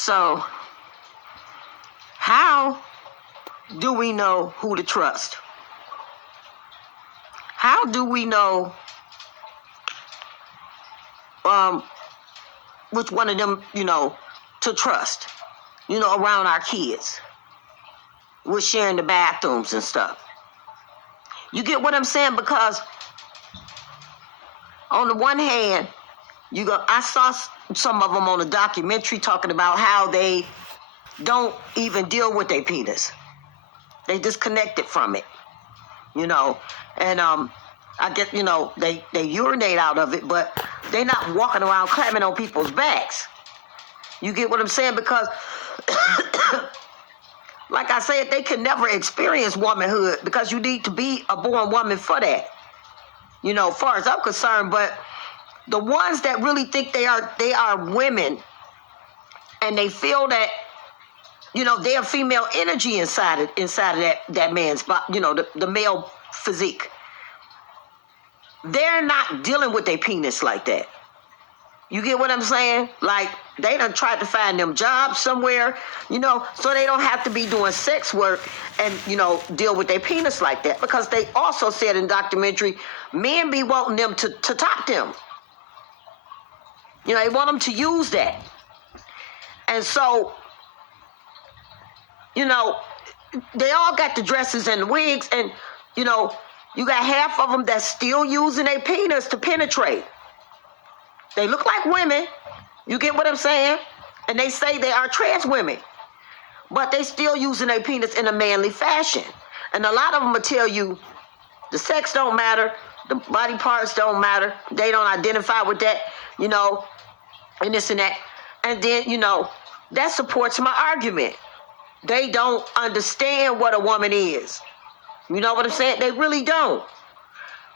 So, how do we know who to trust? How do we know which one of them, to trust, around our kids? We're sharing the bathrooms and stuff. You get what I'm saying? Because on the one hand, I saw some of them on a documentary talking about how they don't even deal with their penis. They disconnect it from it, and I guess, they urinate out of it, but they're not walking around climbing on people's backs. You get what I'm saying? Because, like I said, they can never experience womanhood because you need to be a born woman for that, as far as I'm concerned. But the ones that really think they are women and they feel that, they have female energy inside of that man's body, the male physique. They're not dealing with their penis like that. You get what I'm saying? Like, they done tried to find them jobs somewhere, so they don't have to be doing sex work and, deal with their penis like that. Because they also said in documentary, men be wanting them to top them. They want them to use that. And so, they all got the dresses and the wigs, and, you got half of them that's still using their penis to penetrate. They look like women. You get what I'm saying? And they say they are trans women. But they still using their penis in a manly fashion. And a lot of them will tell you the sex don't matter, the body parts don't matter, they don't identify with that, and this and that. And then, that supports my argument. They don't understand what a woman is. You know what I'm saying? They really don't.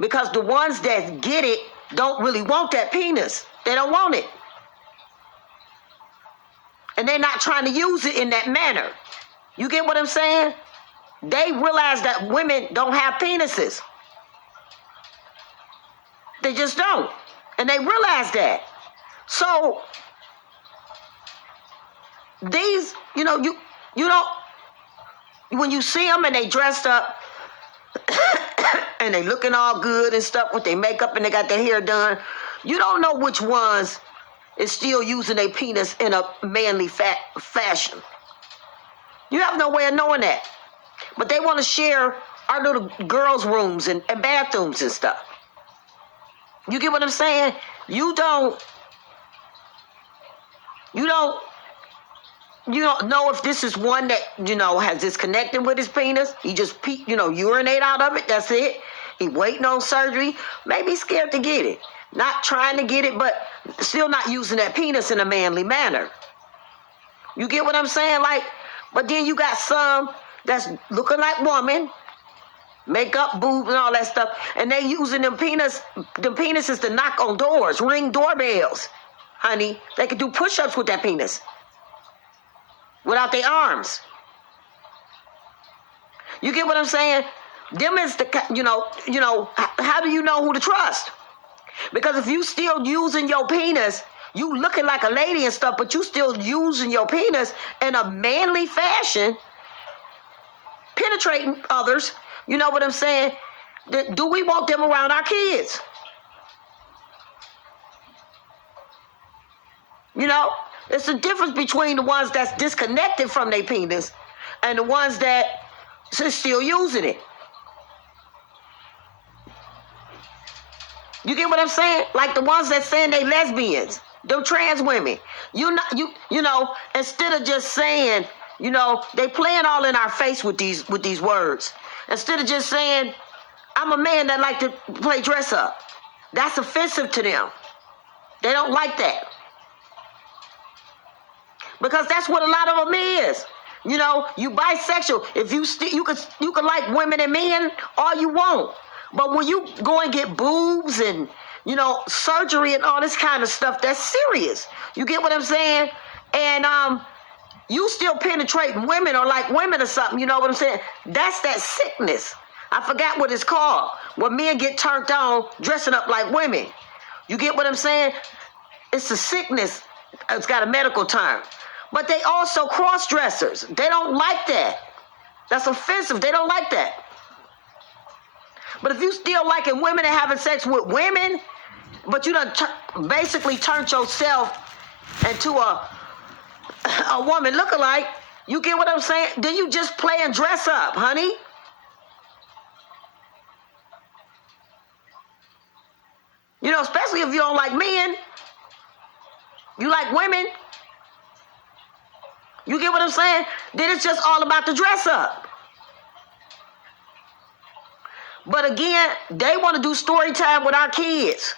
Because the ones that get it don't really want that penis. They don't want it. And they're not trying to use it in that manner. You get what I'm saying? They realize that women don't have penises. They just don't. And they realize that. So, these, you don't, when you see them and they dressed up and they looking all good and stuff with their makeup and they got their hair done, you don't know which ones is still using their penis in a manly fashion. You have no way of knowing that. But they want to share our little girls' rooms and bathrooms and stuff. You get what I'm saying? You don't know if this is one that, has disconnected with his penis. He just, urinate out of it. That's it. He waiting on surgery. Maybe he's scared to get it. Not trying to get it, but still not using that penis in a manly manner. You get what I'm saying? Like, but then you got some that's looking like woman, makeup, boobs, and all that stuff, and they using them penises to knock on doors, ring doorbells. Honey, they can do push-ups with that penis without their arms. You get what I'm saying? Them is the, how do you know who to trust? Because if you still using your penis, you looking like a lady and stuff, but you still using your penis in a manly fashion, penetrating others, you know what I'm saying? Do we want them around our kids? It's the difference between the ones that's disconnected from their penis and the ones that are still using it. You get what I'm saying? Like the ones that saying they lesbians, them trans women. Instead of just saying, they playing all in our face with these words. Instead of just saying, I'm a man that like to play dress up. That's offensive to them. They don't like that. Because that's what a lot of them is. You bisexual. If you can like women and men all you want. But when you go and get boobs and, surgery and all this kind of stuff, that's serious. You get what I'm saying? And you still penetrating women or like women or something, you know what I'm saying? That's that sickness. I forgot what it's called. When men get turned on dressing up like women. You get what I'm saying? It's a sickness. It's got a medical term. But they also cross-dressers. They don't like that. That's offensive. They don't like that. But if you still liking women and having sex with women, but you done basically turned yourself into a woman lookalike, you get what I'm saying? Then you just play and dress up, honey. You know, especially if you don't like men. You like women. You get what I'm saying? Then it's just all about the dress up. But again, they want to do story time with our kids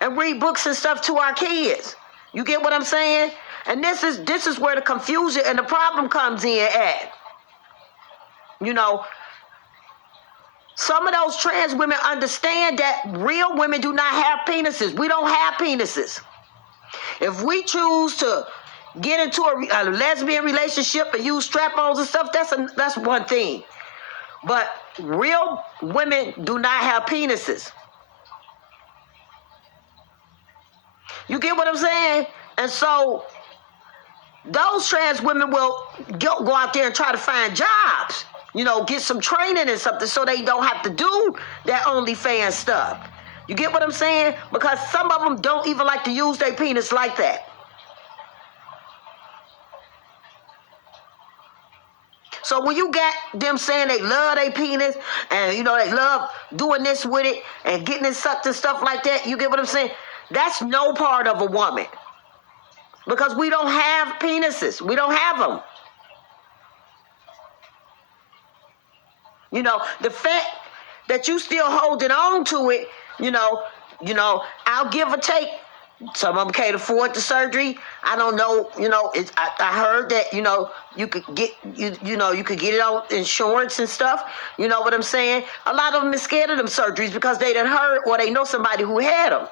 and read books and stuff to our kids. You get what I'm saying? And this is where the confusion and the problem comes in at. You know, some of those trans women understand that real women do not have penises. We don't have penises. If we choose to get into a lesbian relationship and use strap-ons and stuff, that's one thing. But real women do not have penises. You get what I'm saying? And so those trans women will go out there and try to find jobs, you know, get some training and something so they don't have to do that OnlyFans stuff. You get what I'm saying? Because some of them don't even like to use their penis like that. So when you got them saying they love their penis and, you know, they love doing this with it and getting it sucked and stuff like that, you get what I'm saying? That's no part of a woman. Because we don't have penises. We don't have them. You know, the fact that you still holding on to it, you know, I'll give or take. Some of them can't afford the surgery. I don't know, you know, I heard that, you know, you could get it on insurance and stuff. You know what I'm saying? A lot of them are scared of them surgeries because they done heard or they know somebody who had them.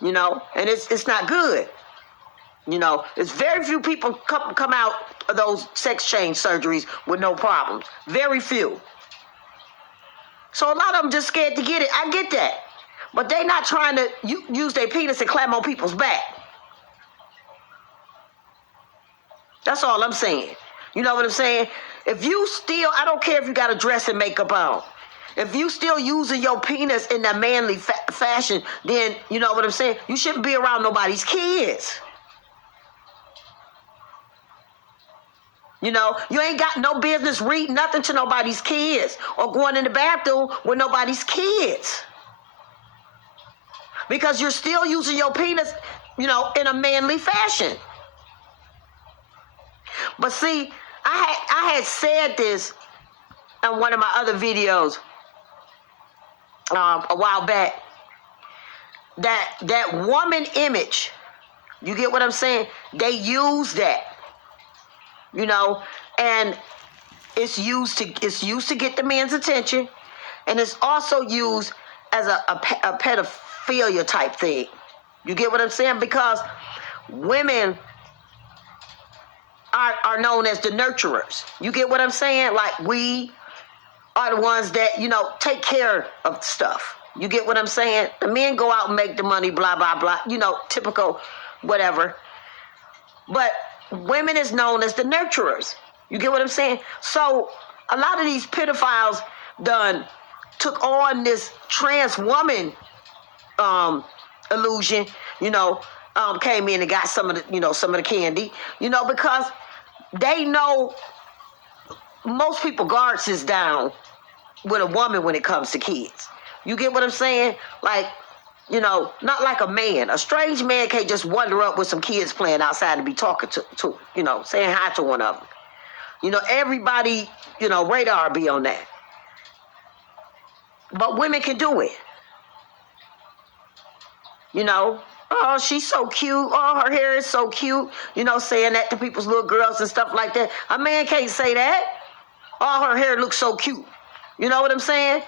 You know, and it's not good. You know, it's very few people come out of those sex change surgeries with no problems. Very few. So a lot of them just scared to get it. I get that. But they not trying to use their penis and climb on people's back. That's all I'm saying. You know what I'm saying? If you still, I don't care if you got a dress and makeup on. If you still using your penis in that manly fashion, then, you know what I'm saying? You shouldn't be around nobody's kids. You know, you ain't got no business reading nothing to nobody's kids or going in the bathroom with nobody's kids. Because you're still using your penis, you know, in a manly fashion. But see, I had said this in one of my other videos a while back, that woman image, you get what I'm saying? They use that, you know, and it's used to get the man's attention, and it's also used as a pedophilia type thing. You get what I'm saying? Because women are known as the nurturers. You get what I'm saying? Like, we are the ones that, you know, take care of stuff. You get what I'm saying? The men go out and make the money, blah, blah, blah. You know, typical whatever. But women is known as the nurturers. You get what I'm saying? So a lot of these pedophiles took on this trans woman illusion, you know, came in and got some of the candy, you know, because they know most people guards is down with a woman when it comes to kids. You get what I'm saying? Like, you know, not like a man. A strange man can't just wander up with some kids playing outside and be talking to you know, saying hi to one of them. You know, everybody, you know, radar be on that. But women can do it. You know, oh, she's so cute. Oh, her hair is so cute. You know, saying that to people's little girls and stuff like that. A man can't say that. Oh, her hair looks so cute. You know what I'm saying?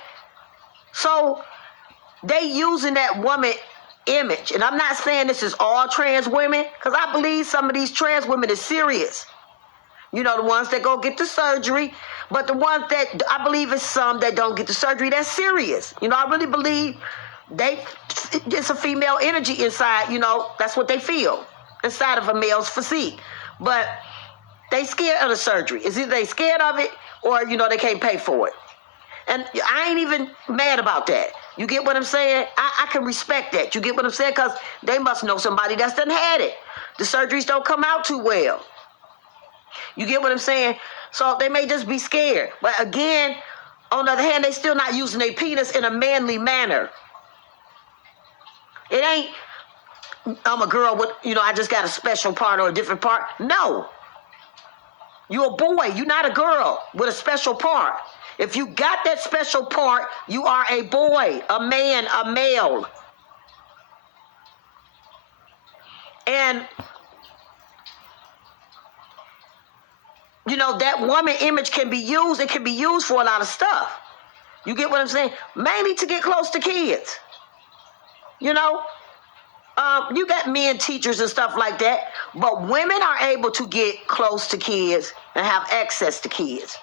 So they using that woman image. And I'm not saying this is all trans women, because I believe some of these trans women is serious. You know, the ones that go get the surgery, but the ones that, I believe is some that don't get the surgery, that's serious. You know, I really believe it's a female energy inside, you know, that's what they feel. inside of a male's physique. But they scared of the surgery. It's either they scared of it or, they can't pay for it. And I ain't even mad about that. You get what I'm saying? I can respect that. You get what I'm saying? Because they must know somebody that's done had it. The surgeries don't come out too well. You get what I'm saying? So they may just be scared. But again, on the other hand, they still not using their penis in a manly manner. It ain't, I'm a girl with, I just got a special part or a different part. No. You're a boy. You're not a girl with a special part. If you got that special part, you are a boy, a man, a male. And, that woman image can be used. It can be used for a lot of stuff. You get what I'm saying? Mainly to get close to kids. You got men teachers and stuff like that. But women are able to get close to kids and have access to kids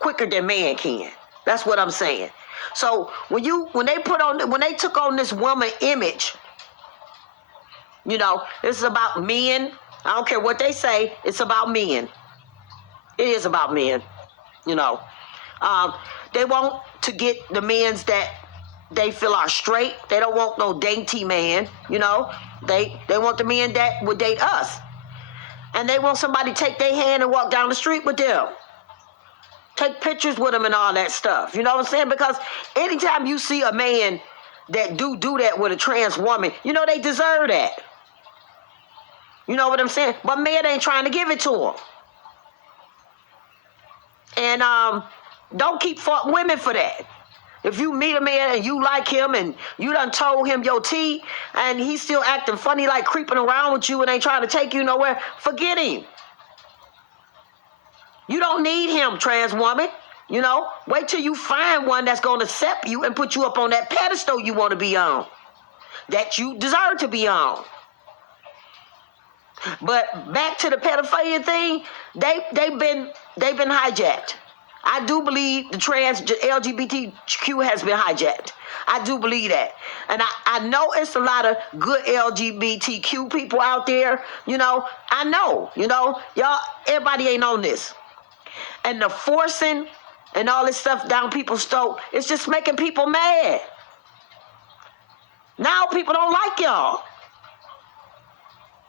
quicker than men can. That's what I'm saying. So when they took on this woman image, it's about men. I don't care what they say. It's about men. It is about men. They want to get the men's that they feel are straight. They don't want no dainty man. They want the men that would date us, and they want somebody to take their hand and walk down the street with them. Take pictures with them and all that stuff. You know what I'm saying? Because anytime you see a man that do that with a trans woman, they deserve that. You know what I'm saying? But men ain't trying to give it to them. And don't keep faulting women for that. If you meet a man and you like him and you done told him your tea and he's still acting funny, like creeping around with you and ain't trying to take you nowhere, forget him. You don't need him, trans woman. Wait till you find one that's going to accept you and put you up on that pedestal you want to be on, that you deserve to be on. But back to the pedophilia thing, they've been hijacked. I do believe the LGBTQ has been hijacked. I do believe that. And I know it's a lot of good LGBTQ people out there. I know, y'all, everybody ain't on this. And the forcing and all this stuff down people's throat, it's just making people mad. Now people don't like y'all.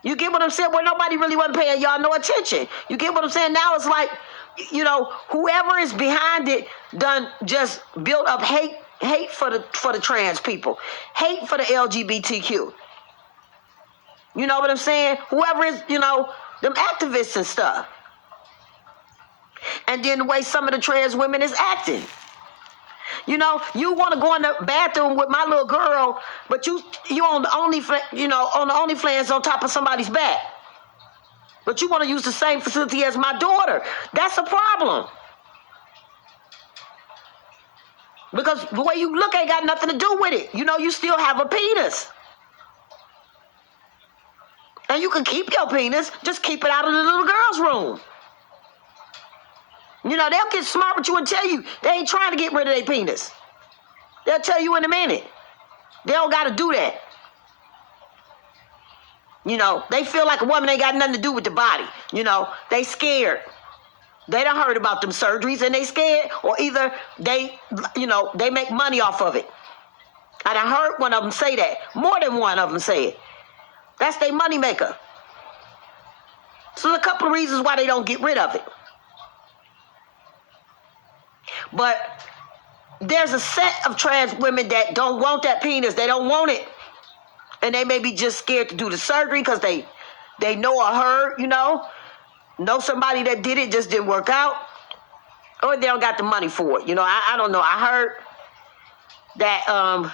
You get what I'm saying? Where nobody really wasn't paying y'all no attention. You get what I'm saying? Now it's like, whoever is behind it done just built up hate for the trans people, hate for the LGBTQ. You know what I'm saying? Whoever is, them activists and stuff. And then the way some of the trans women is acting. You want to go in the bathroom with my little girl, but you on the OnlyFans on top of somebody's back. But you want to use the same facility as my daughter. That's a problem. Because the way you look ain't got nothing to do with it. You still have a penis. And you can keep your penis, just keep it out of the little girl's room. They'll get smart with you and tell you they ain't trying to get rid of their penis. They'll tell you in a minute. They don't got to do that. They feel like a woman ain't got nothing to do with the body. They scared. They done heard about them surgeries and they scared, or either they make money off of it. I done heard one of them say that. More than one of them say it. That's their money maker. So there's a couple of reasons why they don't get rid of it. But there's a set of trans women that don't want that penis. They don't want it. And they may be just scared to do the surgery because they know or heard, know somebody that did it, just didn't work out. Or they don't got the money for it. I don't know. I heard that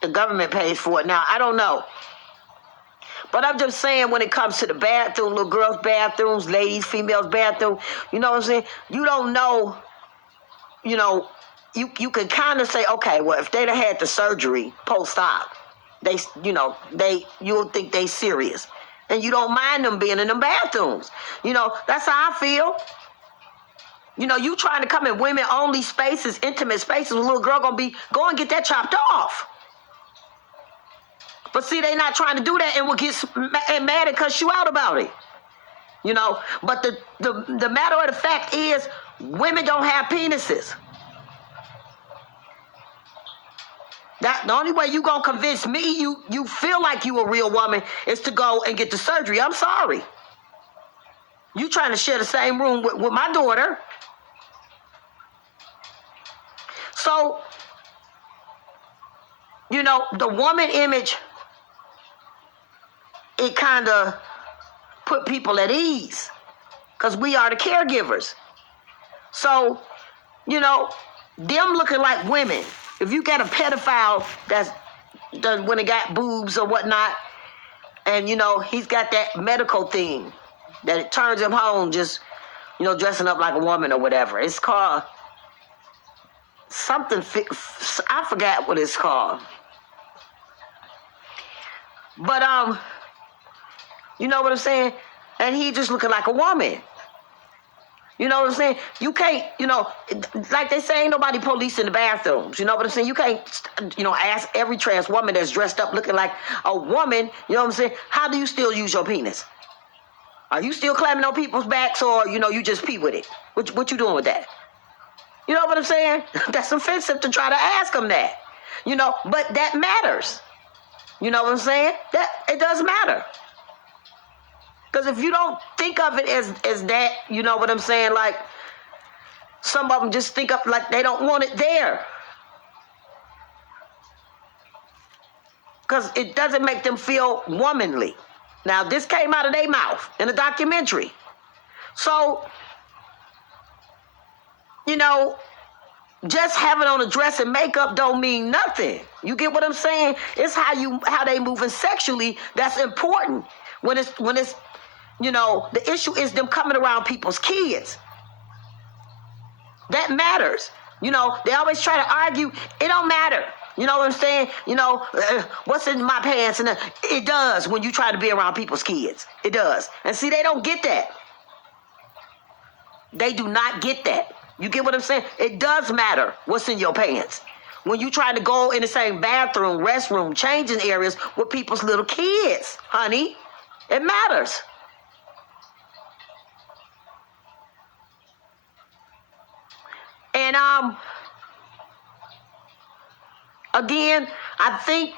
the government pays for it. Now, I don't know. But I'm just saying, when it comes to the bathroom, little girls' bathrooms, ladies, females' bathroom, you know what I'm saying? You don't know, you can kind of say, okay, well, if they'd have had the surgery post-op, you'll think they serious. And you don't mind them being in them bathrooms. That's how I feel. You trying to come in women-only spaces, intimate spaces, a little girl go and get that chopped off. But see, they not trying to do that and will get mad and cuss you out about it. You know, but the matter of the fact is, women don't have penises. That the only way you gonna convince me you feel like you a real woman is to go and get the surgery. I'm sorry. You trying to share the same room with my daughter. So, you know, the woman image, it kind of put people at ease because we are the caregivers. So, you know, them looking like women. If you got a pedophile that's done when it got boobs or whatnot, and, you know, he's got that medical thing that it turns him on just, you know, dressing up like a woman or whatever. It's called something, I forgot what it's called. But, you know what I'm saying? And he just looking like a woman. You know what I'm saying? You can't, you know, like they say, ain't nobody police in the bathrooms. You know what I'm saying? You can't, you know, ask every trans woman that's dressed up looking like a woman, you know what I'm saying? How do you still use your penis? Are you still climbing on people's backs, or, you know, you just pee with it? What you doing with that? You know what I'm saying? That's offensive to try to ask them that. You know, but that matters. You know what I'm saying? That it does matter. Because if you don't think of it as that, you know what I'm saying? Like, some of them just think of like they don't want it there. Because it doesn't make them feel womanly. Now, this came out of their mouth in a documentary. So, you know, just having on a dress and makeup don't mean nothing. You get what I'm saying? It's how they moving sexually that's important. When it's you know, the issue is them coming around people's kids. That matters. You know, they always try to argue. It don't matter. You know what I'm saying? You know, what's in my pants? And it does when you try to be around people's kids. It does. And see, they don't get that. They do not get that. You get what I'm saying? It does matter what's in your pants. When you try to go in the same bathroom, restroom, changing areas with people's little kids, honey, it matters. And again, I think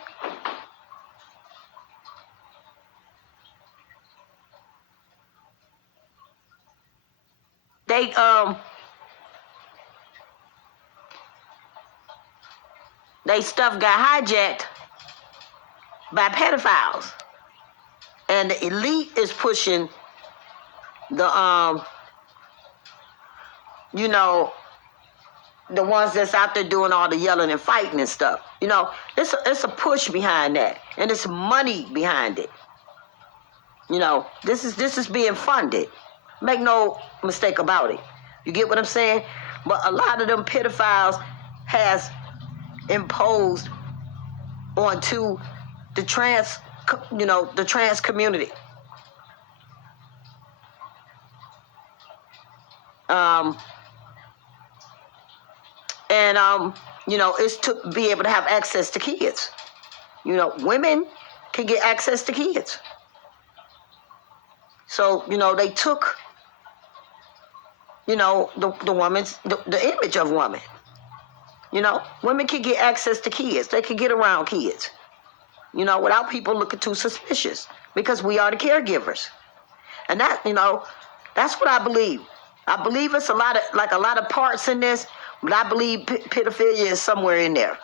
they stuff got hijacked by pedophiles, and the elite is pushing the you know, the ones that's out there doing all the yelling and fighting and stuff. You know, it's a push behind that, and it's money behind it. You know, this is being funded. Make no mistake about it. You get what I'm saying? But a lot of them pedophiles has imposed onto the trans community. You know, it's to be able to have access to kids. You know, women can get access to kids. So, you know, they took, you know, the woman's, the image of woman. You know, women can get access to kids. They can get around kids, you know, without people looking too suspicious, because we are the caregivers. And that, you know, that's what I believe. I believe it's a lot of parts in this, but I believe pedophilia is somewhere in there.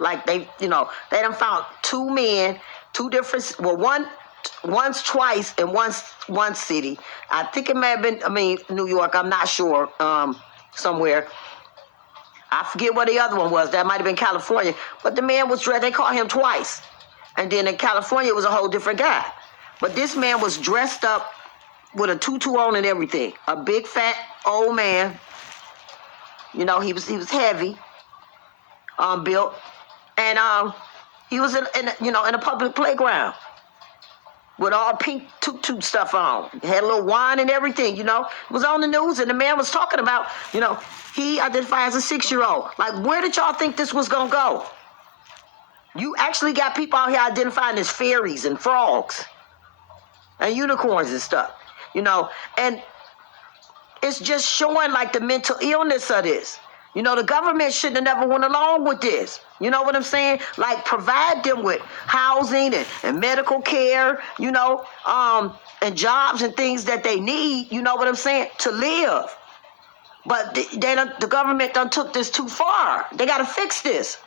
Like they done found two men, two different, well, once twice in one city. I think it may have been, New York, I'm not sure, somewhere. I forget what the other one was. That might have been California. But the man was dressed, they caught him twice. And then in California, it was a whole different guy. But this man was dressed up with a tutu on and everything. A big, fat, old man. You know, he was heavy, built. And he was in a public playground with all pink tutu stuff on. Had a little wine and everything, you know. It was on the news, and the man was talking about, you know, he identified as a 6-year-old. Like, where did y'all think this was going to go? You actually got people out here identifying as fairies and frogs and unicorns and stuff, and it's just showing like the mental illness of this. The government shouldn't have never went along with this. You know what I'm saying? Like provide them with housing and medical care, and jobs and things that they need, you know what I'm saying, to live. But the government done took this too far. They got to fix this.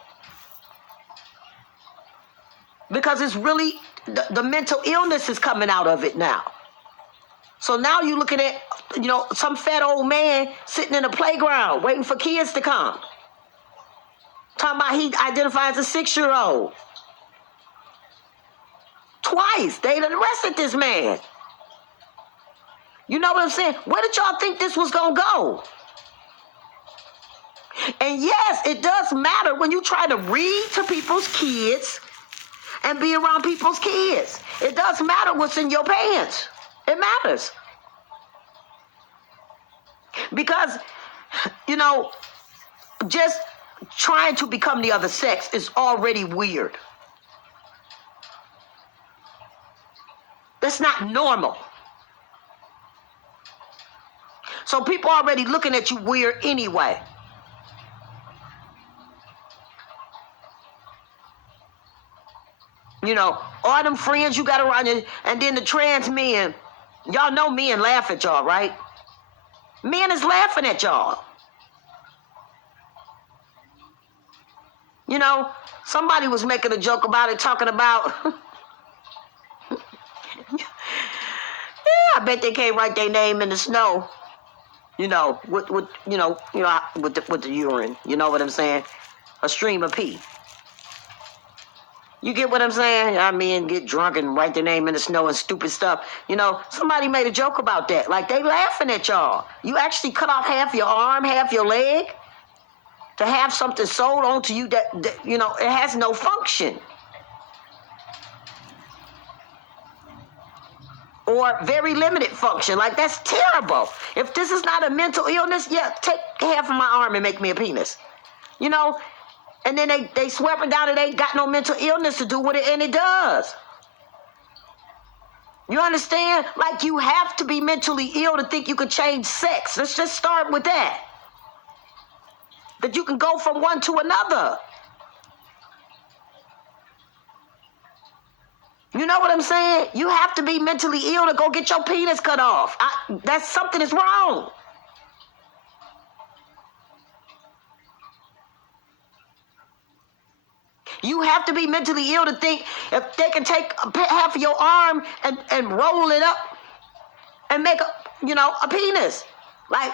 Because it's really, the mental illness is coming out of it now. So now you're looking at, some fat old man sitting in a playground waiting for kids to come. Talking about he identifies as a 6-year-old. Twice. They done arrested this man. You know what I'm saying? Where did y'all think this was going to go? And yes, it does matter when you try to read to people's kids and be around people's kids. It does matter what's in your pants. It matters. Because, just trying to become the other sex is already weird. That's not normal. So people are already looking at you weird anyway. All them friends you got around you, and then the trans men, y'all know men laugh at y'all, right? Men is laughing at y'all. Somebody was making a joke about it, talking about, yeah, I bet they can't write their name in the snow, with the urine, you know what I'm saying? A stream of pee. You get what I'm saying? I mean, get drunk and write their name in the snow and stupid stuff. Somebody made a joke about that. Like, they laughing at y'all. You actually cut off half your arm, half your leg to have something sold onto you that it has no function. Or very limited function. Like, that's terrible. If this is not a mental illness, yeah, take half of my arm and make me a penis. And then they swear it down and they ain't got no mental illness to do with it, and it does. You understand? Like, you have to be mentally ill to think you could change sex. Let's just start with that. That you can go from one to another. You know what I'm saying? You have to be mentally ill to go get your penis cut off. That's something is wrong. You have to be mentally ill to think if they can take half of your arm and roll it up and make a penis. Like,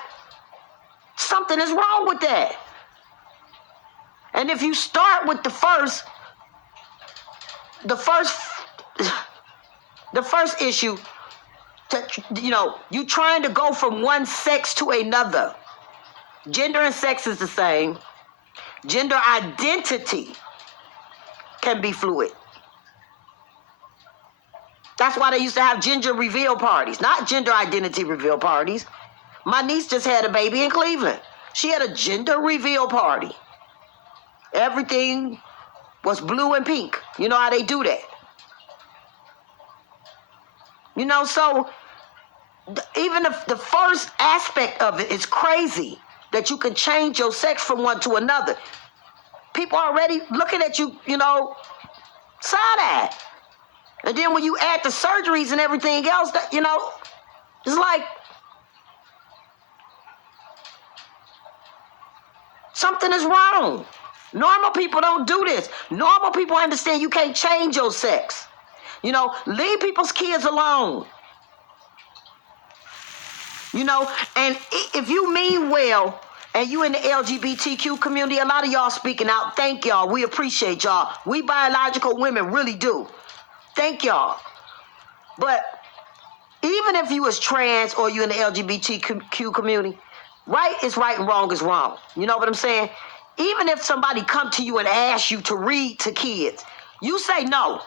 something is wrong with that. And if you start with the first issue, you trying to go from one sex to another. Gender and sex is the same. Gender identity can be fluid. That's why they used to have gender reveal parties, not gender identity reveal parties. My niece just had a baby in Cleveland. She had a gender reveal party. Everything was blue and pink. You know how they do that. So even if the first aspect of it is crazy, that you can change your sex from one to another. People are already looking at you, side-eye. And then when you add the surgeries and everything else, that it's like something is wrong. Normal people don't do this. Normal people understand you can't change your sex. Leave people's kids alone. And if you mean well, and you in the LGBTQ community, a lot of y'all speaking out. Thank y'all. We appreciate y'all. We biological women really do. Thank y'all. But even if you was trans or you in the LGBTQ community, right is right and wrong is wrong. You know what I'm saying? Even if somebody come to you and ask you to read to kids, you say no.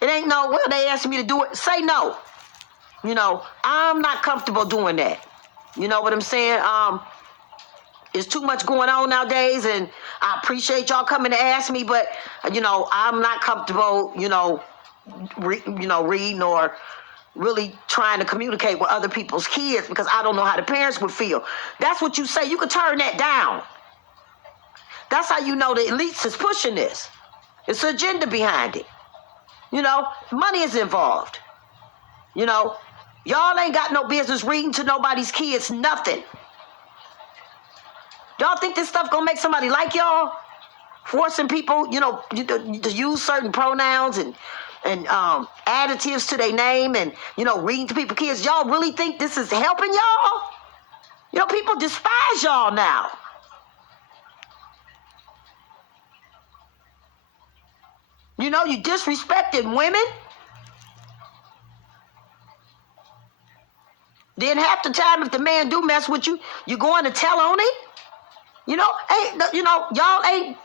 It ain't no, well, they asked me to do it. Say no. I'm not comfortable doing that. You know what I'm saying? it's too much going on nowadays, and I appreciate y'all coming to ask me, but I'm not comfortable, reading or really trying to communicate with other people's kids because I don't know how the parents would feel. That's what you say. You can turn that down. That's how you know the elites is pushing this. It's an agenda behind it. Money is involved. Y'all ain't got no business reading to nobody's kids nothing. Y'all think this stuff gonna make somebody like y'all? Forcing people, to use certain pronouns and additives to their name and, reading to people's kids. Y'all really think this is helping y'all? People despise y'all now. You disrespecting women. Then half the time if the man do mess with you, you going to tell on him? Y'all ain't,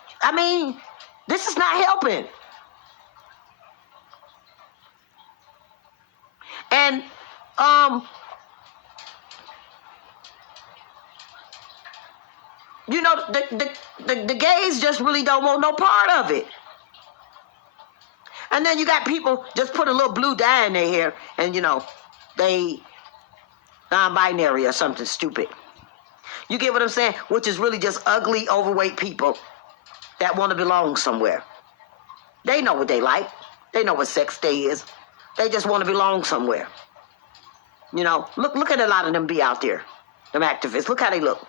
this is not helping. And, the gays just really don't want no part of it. And then you got people just put a little blue dye in their hair and, they non-binary or something stupid. You get what I'm saying? Which is really just ugly, overweight people that want to belong somewhere. They know what they like. They know what sex day is. They just want to belong somewhere. Look at a lot of them be out there, them activists. Look how they look.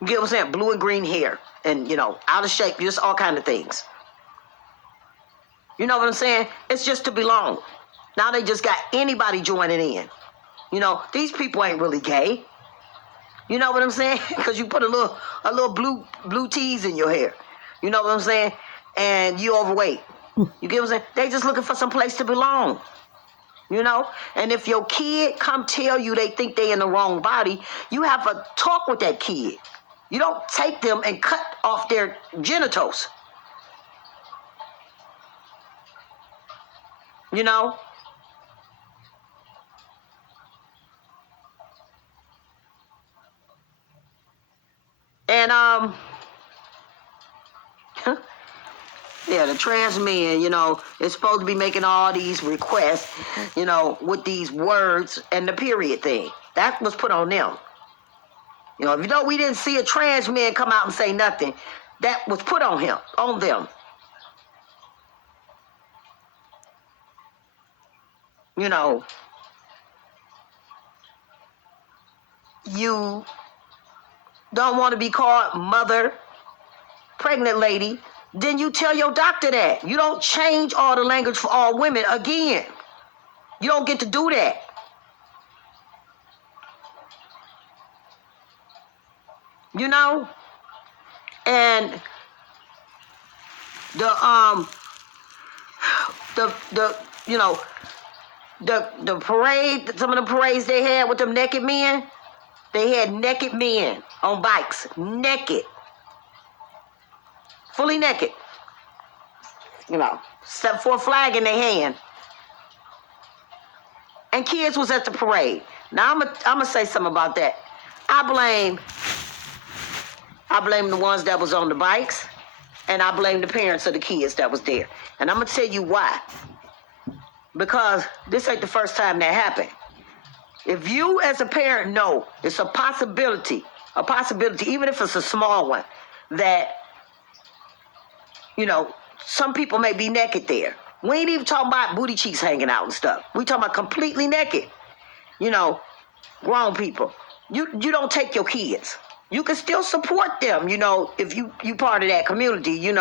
You get what I'm saying? Blue and green hair and, out of shape, just all kind of things. You know what I'm saying? It's just to belong. Now they just got anybody joining in. These people ain't really gay. You know what I'm saying? Because you put a little blue tees in your hair. You know what I'm saying? And you overweight. You get what I'm saying? They just looking for some place to belong. And if your kid come tell you they think they in the wrong body, you have a talk with that kid. You don't take them and cut off their genitals. And yeah, the trans men, is supposed to be making all these requests, with these words and the period thing. That was put on them. If we didn't see a trans man come out and say nothing, that was put on them. You don't want to be called mother, pregnant lady, then you tell your doctor that. You don't change all the language for all women again. You don't get to do that. And the parade, some of the parades they had with them naked men, they had naked men on bikes, naked. Fully naked. Except for a flag in their hand. And kids was at the parade. Now I'm gonna say something about that. I blame the ones that was on the bikes, and I blame the parents of the kids that was there. And I'm gonna tell you why. Because this ain't the first time that happened. If you as a parent know it's a possibility, even if it's a small one, that, some people may be naked there. We ain't even talking about booty cheeks hanging out and stuff. We talking about completely naked, grown people. You don't take your kids. You can still support them, if you part of that community,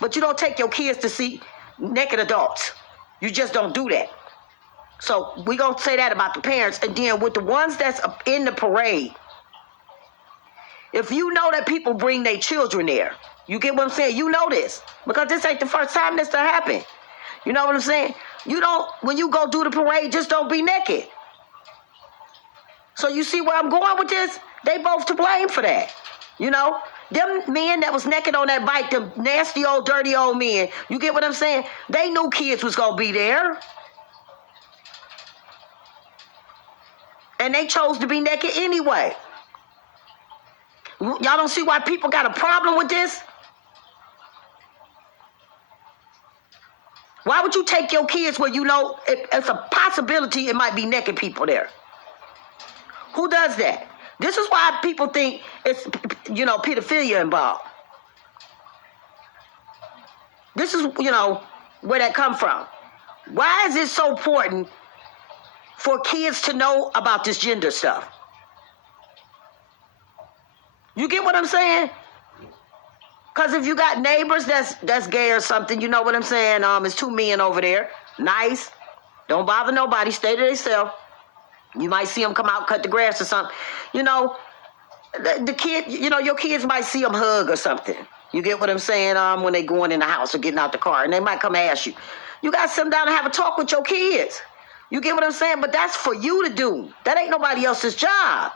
but you don't take your kids to see naked adults. You just don't do that. So we gonna say that about the parents. And then with the ones that's in the parade, if you know that people bring their children there, you get what I'm saying? You know this. Because this ain't the first time this done happened. You know what I'm saying? When you go do the parade, just don't be naked. So you see where I'm going with this? They both to blame for that. Them men that was naked on that bike, them nasty old, dirty old men, you get what I'm saying? They knew kids was gonna be there. And they chose to be naked anyway. Y'all don't see why people got a problem with this? Why would you take your kids where you know it's a possibility it might be naked people there? Who does that? This is why people think it's, pedophilia involved. This is, where that come from. Why is it so important for kids to know about this gender stuff? You get what I'm saying? Because if you got neighbors that's gay or something, you know what I'm saying? It's two men over there. Nice. Don't bother nobody. Stay to themselves. You might see them come out, cut the grass or something. The kid, your kids might see them hug or something. You get what I'm saying? When they going in the house or getting out the car, and they might come ask you. You got to sit down and have a talk with your kids. You get what I'm saying? But that's for you to do. That ain't nobody else's job.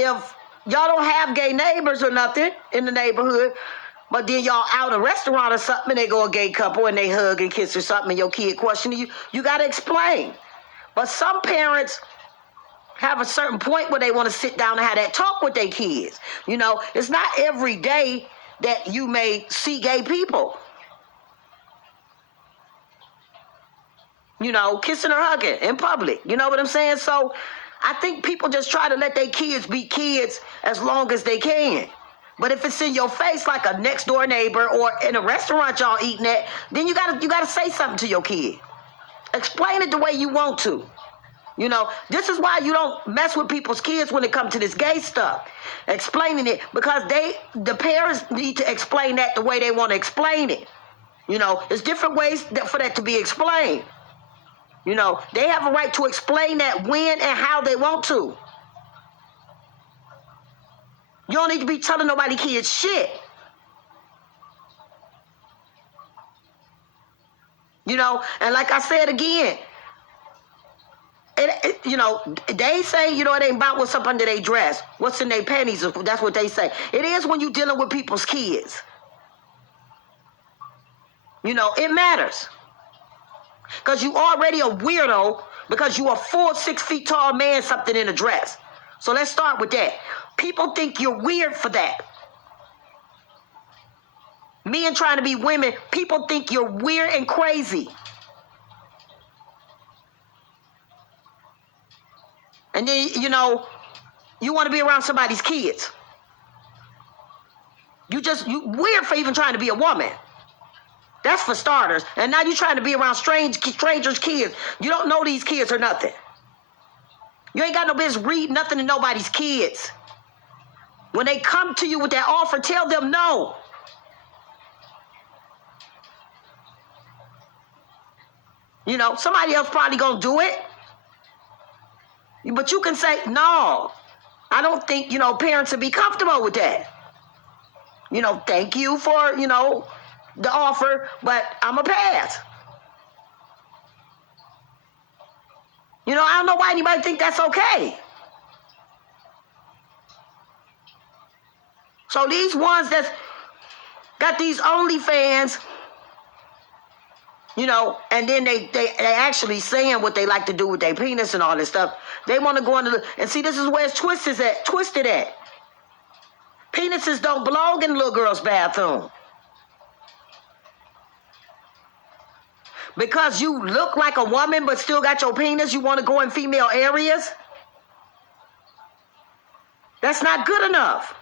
If y'all don't have gay neighbors or nothing in the neighborhood, but then y'all out at a restaurant or something, and they go a gay couple and they hug and kiss or something, and your kid questioning you, you got to explain. But some parents have a certain point where they want to sit down and have that talk with their kids. It's not every day that you may see gay people. Kissing or hugging in public. You know what I'm saying? So I think people just try to let their kids be kids as long as they can. But if it's in your face like a next door neighbor or in a restaurant y'all eating at, then you gotta say something to your kid. Explain it the way you want to. This is why you don't mess with people's kids when it comes to this gay stuff. Explaining it, because the parents need to explain that the way they want to explain it. There's different ways for that to be explained. They have a right to explain that when and how they want to. You don't need to be telling nobody kids shit. And like I said again, they say, it ain't about what's up under their dress, what's in their panties. That's what they say. It is when you're dealing with people's kids. It matters. Because you already a weirdo because you a full 6 feet tall man, something in a dress. So let's start with that. People think you're weird for that. Men trying to be women, people think you're weird and crazy. And then, you want to be around somebody's kids. You weird for even trying to be a woman. That's for starters. And now you're trying to be around strangers' kids. You don't know these kids or nothing. You ain't got no business reading nothing to nobody's kids. When they come to you with that offer, tell them no. Somebody else probably gonna do it. But you can say, no, I don't think, parents would be comfortable with that. Thank you for, the offer, but I'm a pass. I don't know why anybody think that's okay. So these ones that's got these OnlyFans, and then they actually saying what they like to do with their penis and all this stuff. They want to go into and see, this is where it's twisted at. Penises don't belong in the little girl's bathroom. Because you look like a woman but still got your penis, you want to go in female areas? That's not good enough.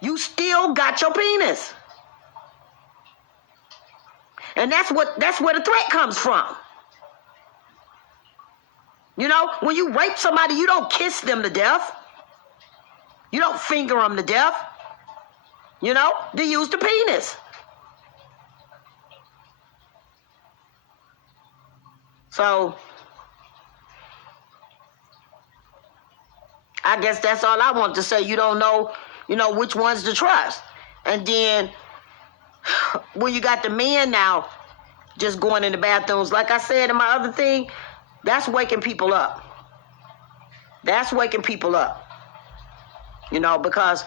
You still got your penis. And that's where the threat comes from. When you rape somebody, you don't kiss them to death. You don't finger them to death. They use the penis. So, I guess that's all I want to say. You don't know, which ones to trust. And then, when you got the men now just going in the bathrooms, like I said in my other thing, that's waking people up. That's waking people up. Because,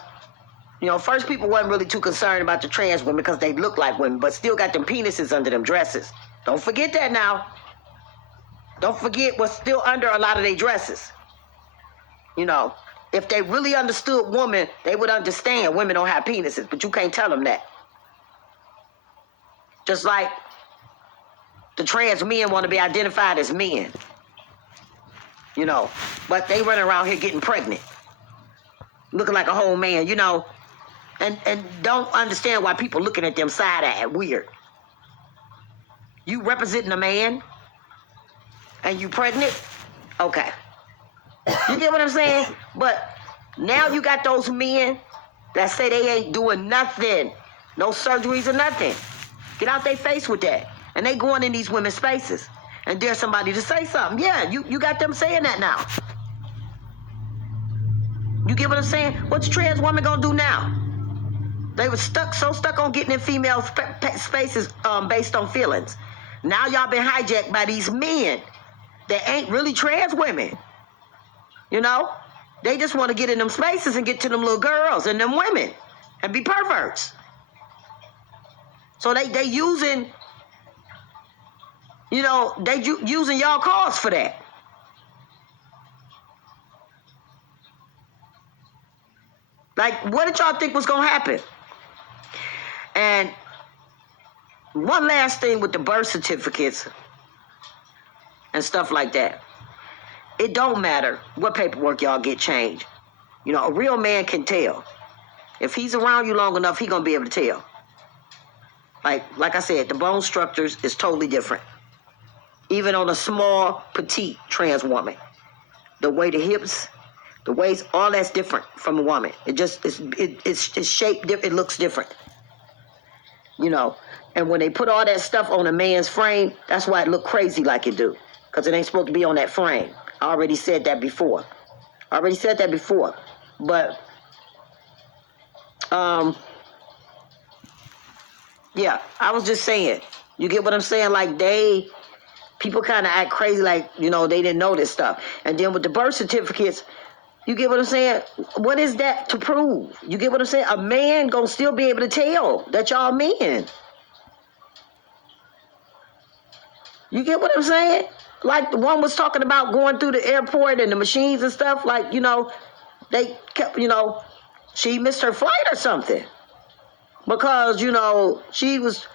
first people wasn't really too concerned about the trans women because they look like women, but still got them penises under them dresses. Don't forget that now. Don't forget what's still under a lot of their dresses. You know, if they really understood women, they would understand women don't have penises, but you can't tell them that. Just like the trans men want to be identified as men, you know, but they running around here getting pregnant, looking like a whole man, you know, and don't understand why people looking at them side-eye weird. You representing a man and you pregnant? Okay. You get what I'm saying? But now you got those men that say they ain't doing nothing, no surgeries or nothing. Get out their face with that. And they going in these women's spaces and dare somebody to say something. Yeah, you got them saying that now. You get what I'm saying? What's trans woman gonna do now? They were so stuck on getting in female spaces based on feelings. Now y'all been hijacked by these men that ain't really trans women. You know? They just want to get in them spaces and get to them little girls and them women and be perverts. So they using, you know, they using y'all cause for that. Like, what did y'all think was gonna happen? And one last thing with the birth certificates and stuff like that. It don't matter what paperwork y'all get changed. You know, a real man can tell. If he's around you long enough, he gonna be able to tell. Like I said, the bone structures is totally different. Even on a small, petite trans woman. The way the hips, the waist, all that's different from a woman. It just, it's shaped, it looks different. You know, and when they put all that stuff on a man's frame, that's why it look crazy like it do. Because it ain't supposed to be on that frame. I already said that before. But, yeah, I was just saying. You get what I'm saying? Like, people kind of act crazy like, you know, they didn't know this stuff. And then with the birth certificates, you get what I'm saying? What is that to prove? You get what I'm saying? A man gonna still be able to tell that y'all men. You get what I'm saying? Like the one was talking about going through the airport and the machines and stuff. Like, you know, they kept, you know, she missed her flight or something. Because, you know, she was,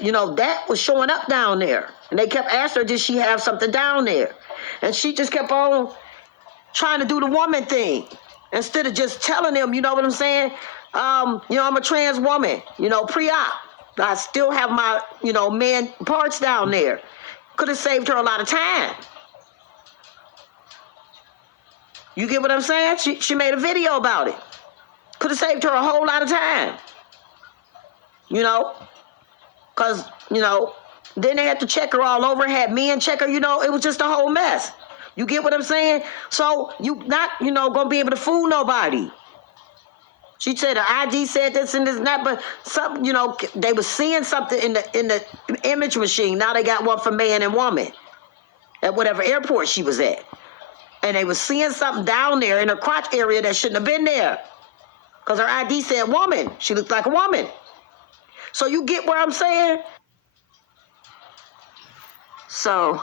you know, that was showing up down there. And they kept asking her, did she have something down there? And she just kept on trying to do the woman thing. Instead of just telling them, you know what I'm saying? You know, I'm a trans woman, you know, pre-op. I still have my, you know, man parts down there. Could have saved her a lot of time. You get what I'm saying? She made a video about it. Could have saved her a whole lot of time. You know? Because, you know, then they had to check her all over, had men check her, you know, it was just a whole mess. You get what I'm saying? So you not, you know, gonna be able to fool nobody. She said her ID said this and this and that, but some, you know, they were seeing something in the image machine. Now they got one for man and woman at whatever airport she was at. And they were seeing something down there in her crotch area that shouldn't have been there. Because her ID said woman. She looked like a woman. So you get what I'm saying? So